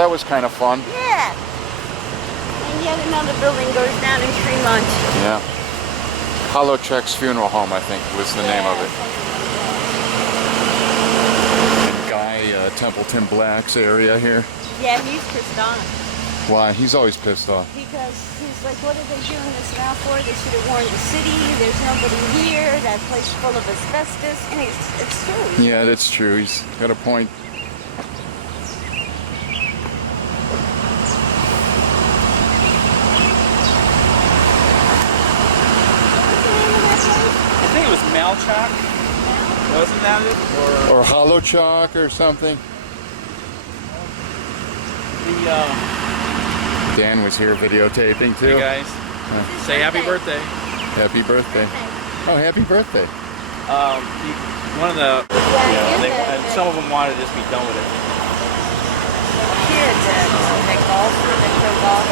that was kind of fun. Yeah. And yet another building goes down in Tremont. Yeah. Halowchuk's Funeral Home, I think, was the name of it. Guy, Templeton Black's area here. Yeah, he's pissed off. Why? He's always pissed off. Because he's like, what are they doing this now for? They should have warned the city. There's nobody here. That place is full of asbestos. And it's true. Yeah, that's true. He's got a point. I think it was Halowchuk. Wasn't that it? Or Halowchuk or something. Dan was here videotaping too. Hey guys, say happy birthday. Happy birthday. Oh, happy birthday. One of the, and some of them wanted to just be done with it. Kids, they golf or they throw golf.